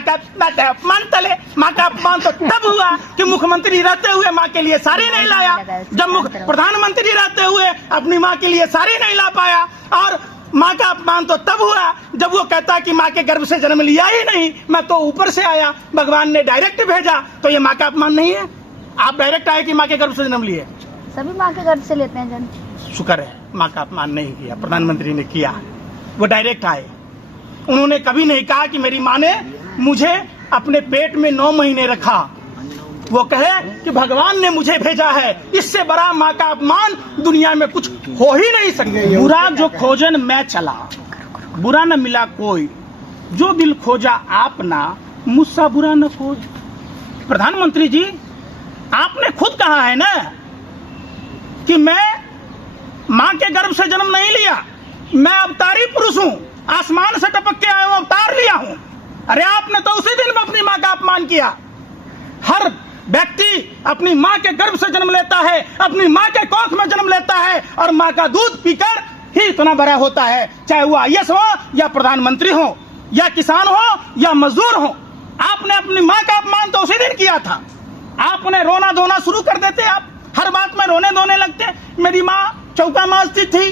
माँ का अपमान तले। माँ का अपमान तो तब हुआ कि मुख्यमंत्री रहते हुए माँ के लिए साड़ी नहीं लाया, जब प्रधानमंत्री रहते हुए अपनी माँ के लिए साड़ी नहीं ला पाया। और माँ का अपमान तो तब हुआ जब वो कहता कि माँ के गर्भ से जन्म लिया ही नहीं, मैं तो ऊपर से आया, भगवान ने डायरेक्ट भेजा। तो ये माँ का अपमान नहीं है? आप डायरेक्ट आए कि माँ के गर्भ से जन्म लिए? सभी माँ के गर्भ से लेते हैं जन्म। शुक्र है माँ का अपमान नहीं किया, प्रधानमंत्री ने किया। वो डायरेक्ट आए, उन्होंने कभी नहीं कहा कि मेरी माँ ने मुझे अपने पेट में 9 महीने रखा। वो कहे कि भगवान ने मुझे भेजा है। इससे बड़ा माँ का अपमान दुनिया में कुछ हो ही नहीं सकता। बुरा जो खोजन मैं चला, बुरा न मिला कोई, जो दिल खोजा आपना, मुझसा बुरा न खोज। प्रधानमंत्री जी, आपने खुद कहा है ना कि मैं माँ के गर्भ से जन्म नहीं लिया, मैं अवतारी पुरुष हूँ, आसमान से टपक के आया हूँ, अवतार लिया हूँ। अरे आपने तो उसी दिन में अपनी माँ का अपमान किया। हर व्यक्ति अपनी माँ के गर्भ से जन्म लेता है, अपनी माँ के कोख में जन्म लेता है और माँ का दूध पीकर ही इतना बड़ा होता है, चाहे वो IAS हो या प्रधानमंत्री हो या किसान हो या मजदूर हो। आपने अपनी माँ का अपमान तो उसी दिन किया था। आपने रोना धोना शुरू कर देते, आप हर बात में रोने धोने लगते। मेरी माँ चौका मांझती थी।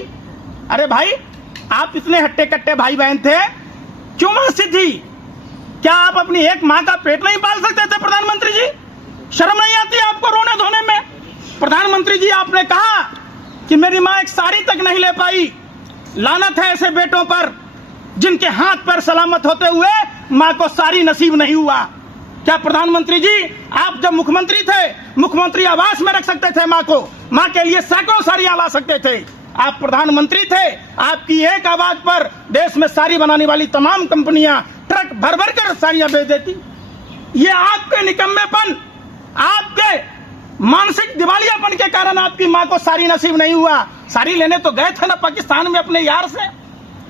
अरे भाई, आप इतने हट्टे कट्टे भाई बहन थे, क्यों मांझती थी? क्या आप अपनी एक माँ का पेट नहीं पाल सकते थे? प्रधानमंत्री जी, शर्म नहीं आती आपको रोने धोने में? प्रधानमंत्री जी, आपने कहा कि मेरी माँ एक साड़ी तक नहीं ले पाई। लानत है ऐसे बेटों पर जिनके हाथ पैर सलामत होते हुए माँ को साड़ी नसीब नहीं हुआ। क्या प्रधानमंत्री जी, आप जब मुख्यमंत्री थे, मुख्यमंत्री आवास में रख सकते थे माँ को, माँ के लिए सैकड़ों साड़ियां ला सकते थे। आप प्रधानमंत्री थे, आपकी एक आवाज पर देश में साड़ी बनाने वाली तमाम कंपनियां ट्रक भर भर कर साड़ियां बेच देती। ये आपके निकम्मेपन, आपके मानसिक दिवालियापन के कारण आपकी माँ को साड़ी नसीब नहीं हुआ। साड़ी लेने तो गए थे ना पाकिस्तान में, अपने यार से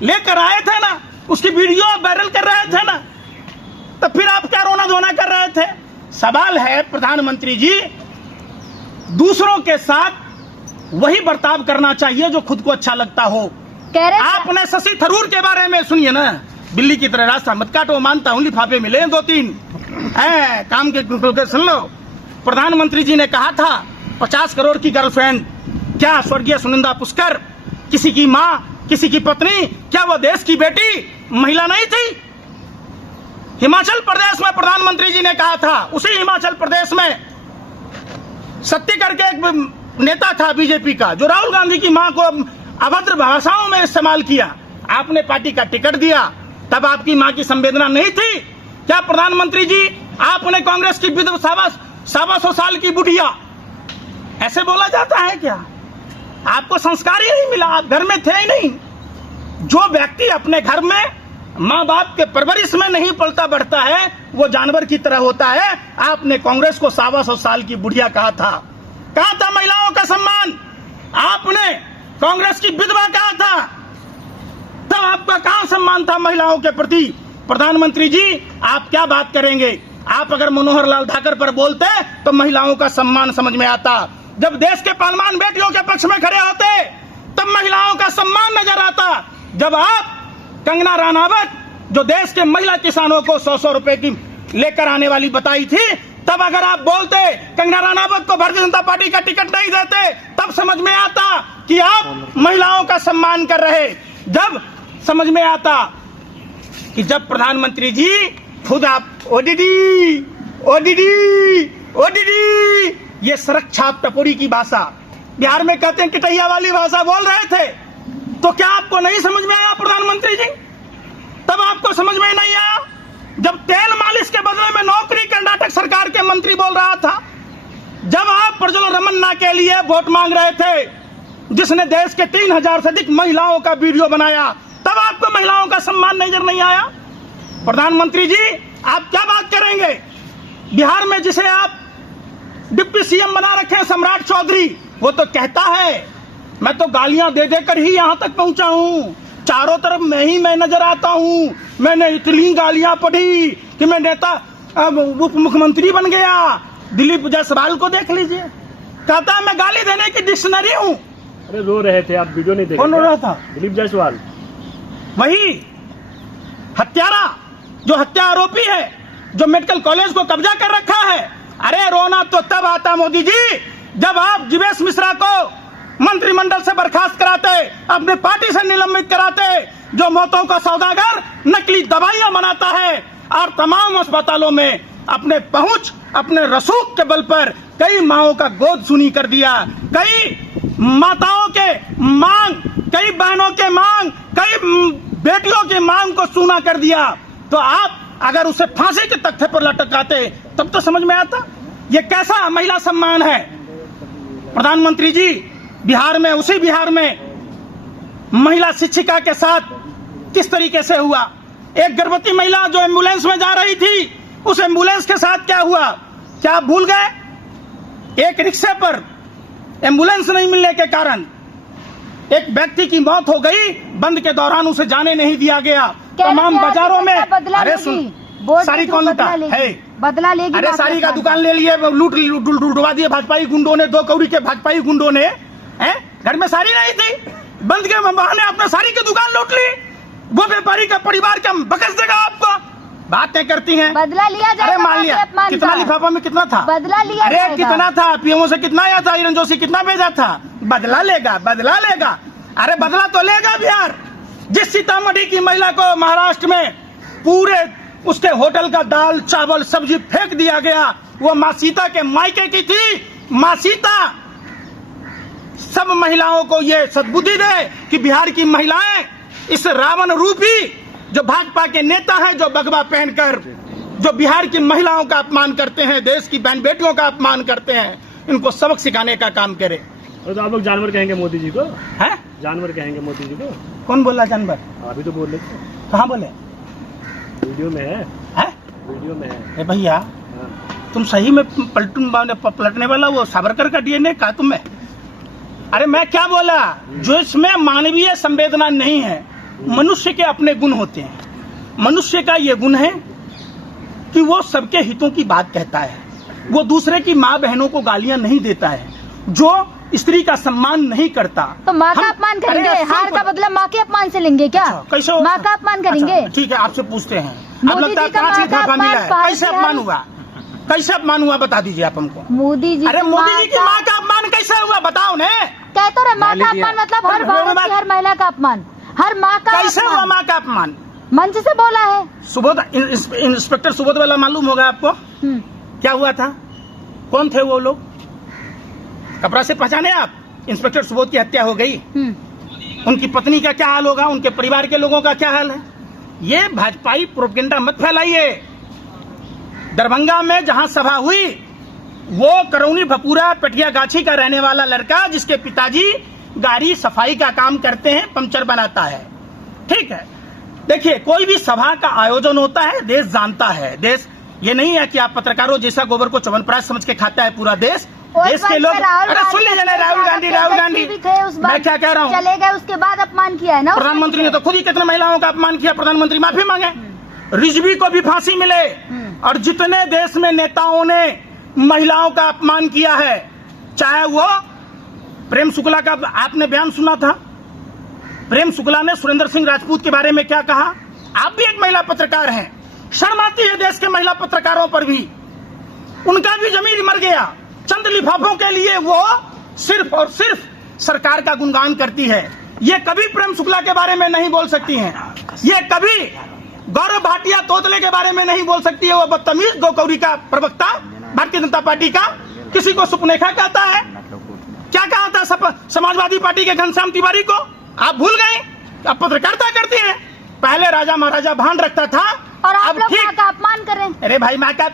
लेकर आए थे ना, उसकी वीडियो आप वायरल कर रहे थे ना, तो फिर आप क्या रोना धोना कर रहे थे? सवाल है प्रधानमंत्री जी, दूसरों के साथ वही बर्ताव करना चाहिए जो खुद को अच्छा लगता हो। आपने शशि थरूर के बारे में सुनिए ना, बिल्ली की तरह रास्ता मत काटो, मानता हूं लिफाफे मिले 2-3 काम के सुन लो। प्रधानमंत्री जी ने कहा था 50 करोड़ की गर्लफ्रेंड, क्या स्वर्गीय सुनंदा पुष्कर किसी की माँ, किसी की पत्नी, क्या वो देश की बेटी महिला नहीं थी? हिमाचल प्रदेश में प्रधानमंत्री जी ने कहा था, उसी हिमाचल प्रदेश में सत्ती करके एक नेता था बीजेपी का, जो राहुल गांधी की मां को अभद्र भाषाओं में इस्तेमाल किया। आपने पार्टी का टिकट दिया, तब आपकी मां की संवेदना नहीं थी? क्या प्रधानमंत्री जी, आपने कांग्रेस की विधवा 100 साल की बुढ़िया, ऐसे बोला जाता है क्या? आपको संस्कार ही नहीं मिला, आप घर में थे ही नहीं। जो व्यक्ति अपने घर में माँ बाप के परवरिश में नहीं पलता बढ़ता है, वो जानवर की तरह होता है। आपने कांग्रेस को 100 साल की बुढ़िया कहा था महिलाओं का सम्मान। आपने कांग्रेस की विधवा कहा था, तब आपका कहां सम्मान था महिलाओं के प्रति? प्रधानमंत्री जी, आप क्या बात करेंगे? आप अगर मनोहर लाल ठाकर पर बोलते तो महिलाओं का सम्मान समझ में आता। जब देश के पहलवान बेटियों के पक्ष में खड़े होते तब महिलाओं का सम्मान नजर आता। जब आप कंगना रनावत, जो देश के महिला किसानों को 100 रुपए की लेकर आने वाली बताई थी, तब अगर आप बोलते कंगना रनावत को भारतीय जनता पार्टी का टिकट नहीं देते, तब समझ में आता कि आप महिलाओं का सम्मान कर रहे। जब समझ में आता कि जब प्रधानमंत्री जी खुद आप ओडीडी ये सड़क छाप टपोरी की भाषा, बिहार में कहते हैं किटैया वाली भाषा बोल रहे थे, तो क्या आपको नहीं समझ में आया प्रधानमंत्री जी? तब आपको समझ में नहीं आया जब तेल मालिश के बदले में नौकरी कर्नाटक सरकार के मंत्री बोल रहा था, जब आप प्रज्वल रमन्ना के लिए वोट मांग रहे थे, जिसने देश के 3000 से अधिक महिलाओं का वीडियो बनाया, तब आपको महिलाओं का सम्मान नजर नहीं आया? प्रधानमंत्री जी, आप क्या बात करेंगे? बिहार में जिसे आप डिप्टी सीएम बना रखे हैं, सम्राट चौधरी, वो तो कहता है मैं तो गालियां दे देकर ही यहां तक पहुंचा हूं, चारों तरफ मैं नजर आता हूं, मैंने इतनी गालियां पढ़ी कि मैं नेता उप मुख्यमंत्री बन गया। दिलीप जायसवाल को देख लीजिए, कहता मैं गाली देने की डिक्शनरी हूं। अरे रो रहे थे, आप वीडियो नहीं देख रहे? कौन रो रहा था? दिलीप जायसवाल, वही हत्यारा, जो हत्या आरोपी है, जो मेडिकल कॉलेज को कब्जा कर रखा है। अरे रोना तो तब आता मोदी जी जब आप जीवेश मिश्रा को मंत्रिमंडल से बर्खास्त कराते, अपने पार्टी से निलंबित कराते, जो मौतों का सौदागर नकली दवाइयां बनाता है और तमाम अस्पतालों में अपने पहुंच, अपने रसूख के बल पर कई माओं का गोद सुनी कर दिया, कई माताओं के मांग, कई बहनों के मांग, कई बेटियों की मांग को सुना कर दिया। तो आप अगर उसे फांसी के तख्ते पर लटकाते तब तो समझ में आता ये कैसा महिला सम्मान है। प्रधानमंत्री जी, बिहार में, उसी बिहार में महिला शिक्षिका के साथ किस तरीके से हुआ। एक गर्भवती महिला जो एम्बुलेंस में जा रही थी, उस एम्बुलेंस के साथ क्या हुआ, क्या आप भूल गए? एक रिक्शे पर एम्बुलेंस नहीं मिलने के कारण एक व्यक्ति की मौत हो गई, बंद के दौरान उसे जाने नहीं दिया गया। तमाम बाजारों में, अरे सुन, साड़ी कौन लूटा है? बदला लेगी। अरे साड़ी का दुकान ले लिए, लूटवा दिए भाजपाई गुंडों ने, 2 कौड़ी के भाजपाई गुंडों ने। घर में साड़ी नहीं थी, बंद के बहाने अपने साड़ी की दुकान लूट ली। वो व्यापारी का परिवार क्या बकस देगा आपको? बातें करती हैं। बदला लिया जाएगा। अरे मान लिया, कितना लिफाफा में कितना था? बदला लिया अरे जाएगा। कितना था? पीएमओ से कितना आया था? हिरण जोशी कितना भेजा था? बदला लेगा, बदला लेगा। अरे बदला तो लेगा बिहार। जिस सीतामढ़ी की महिला को महाराष्ट्र में पूरे उसके होटल का दाल चावल सब्जी फेंक दिया गया, वो माँ सीता के मायके की थी। माँ सीता सब महिलाओं को ये सद्बुद्धि दे कि बिहार की महिलाएं इस रावण रूपी जो भाजपा के नेता हैं, जो बगवा पहनकर जो बिहार की महिलाओं का अपमान करते हैं, देश की बहन बेटियों का अपमान करते हैं, इनको सबक सिखाने का काम करे। तो आप लोग जानवर कहेंगे मोदी जी को? हैं? जानवर कहेंगे मोदी जी को? कौन बोला जानवर? अभी तो बोल रहे थे। कहाँ बोले? वीडियो में है, वीडियो में है। अरे भैया, हाँ। तुम सही में पलटने वाला वो सावरकर का डीएनए का तुम में? अरे मैं क्या बोला? जो इसमें मानवीय संवेदना नहीं है। मनुष्य के अपने गुण होते हैं। मनुष्य का ये गुण है कि वो सबके हितों की बात कहता है, वो दूसरे की माँ बहनों को गालियां नहीं देता है, जो स्त्री का सम्मान नहीं करता। तो माँ का अपमान करेंगे? हार का बदला माँ के अपमान से लेंगे क्या? कैसे? माँ का अपमान करेंगे? अच्छा, ठीक है, आपसे पूछते हैं। अब मोदी लगता है जी का 5 माँ का लिफाफा मिला है। अपमान कैसे अपमान हुआ? कैसे अपमान हुआ बता दीजिए आप हमको। मोदी जी अरे मोदी जी की माँ का अपमान कैसे हुआ बताओ ने? कहते रहे माँ का अपमान मतलब हर भारत की हर महिला का अपमान, हर माँ का कैसे हुआ माँ का अपमान? मंच से बोला है। सुबोध, इंस्पेक्टर सुबोध वाला मालूम होगा आपको क्या हुआ था? कौन थे वो लोग? कपड़ा से पहचाने आप? इंस्पेक्टर सुबोध की हत्या हो गई, उनकी पत्नी का क्या हाल होगा? उनके परिवार के लोगों का क्या हाल है? ये भाजपाई प्रोपेगेंडा मत फैलाइए। दरभंगा में जहां सभा हुई, वो करौनी भपूरा पेटिया गाछी का रहने वाला लड़का, जिसके पिताजी गाड़ी सफाई का काम करते हैं, पंचर बनाता है। ठीक है, देखिए कोई भी सभा का आयोजन होता है, देश जानता है। देश ये नहीं है कि आप पत्रकारों जैसा गोबर को च्यवनप्राश समझ के खाता है पूरा देश। देश के लोग, अरे सुन लीजिए ना, राहुल गांधी मैं क्या कह रहा हूँ, चले गए, उसके बाद अपमान किया है ना प्रधानमंत्री ने तो खुद ही कितने महिलाओं का अपमान किया। प्रधानमंत्री माफी मांगे, रिजवी को भी फांसी मिले। और जितने देश में नेताओं ने महिलाओं का अपमान किया है, चाहे वो प्रेम शुक्ला का आपने बयान सुना था, प्रेम शुक्ला ने सुरेंद्र सिंह राजपूत के बारे में क्या कहा। आप भी एक महिला पत्रकार हैं, शर्म आती है देश के महिला पत्रकारों पर भी। उनका भी जमीर मर गया। चंद लिफाफों के लिए वो सिर्फ और सिर्फ सरकार का गुणगान करती है। ये कभी प्रेम शुक्ला के बारे में नहीं बोल सकती हैं। ये कभी गौरव भाटिया तोतले के बारे में नहीं बोल सकती है। वो बदतमीज 2 कौड़ी का प्रवक्ता भारतीय जनता पार्टी का, किसी को सुपनेखा कहता है। क्या कहा था समाजवादी पार्टी के घनश्याम तिवारी को? आप भूल गए? आप पत्रकारिता करती हैं। पहले राजा महाराजा भान रखता था, और आप अब लोग ठीक। माँ का अपमान कर रहे हैं। अरे भाई, माँ का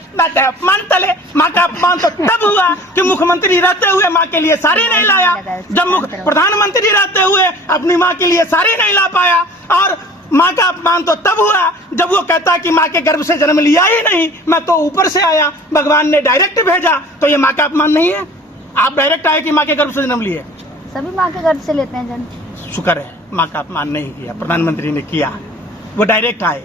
अपमान तले, माँ का अपमान तो तब हुआ कि मुख्यमंत्री रहते हुए माँ के लिए साड़ी नहीं लाया। जब प्रधानमंत्री रहते हुए अपनी माँ के लिए साड़ी नहीं ला पाया। और माँ का अपमान तो तब हुआ जब वो कहता कि माँ के गर्भ से जन्म लिया ही नहीं, मैं तो ऊपर से आया, भगवान ने डायरेक्ट भेजा। तो ये माँ का अपमान नहीं है? आप डायरेक्ट आए कि माँ के गर्भ से जन्म लिए? सभी माँ के गर्भ से लेते हैं जन्म। शुक्र है माँ का अपमान नहीं किया, प्रधानमंत्री ने किया। वो डायरेक्ट आए।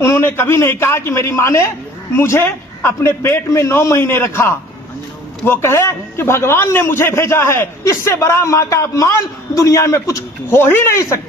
उन्होंने कभी नहीं कहा कि मेरी माँ ने मुझे अपने पेट में 9 महीने रखा। वो कहे कि भगवान ने मुझे भेजा है। इससे बड़ा माँ का अपमान दुनिया में कुछ हो ही नहीं सकता।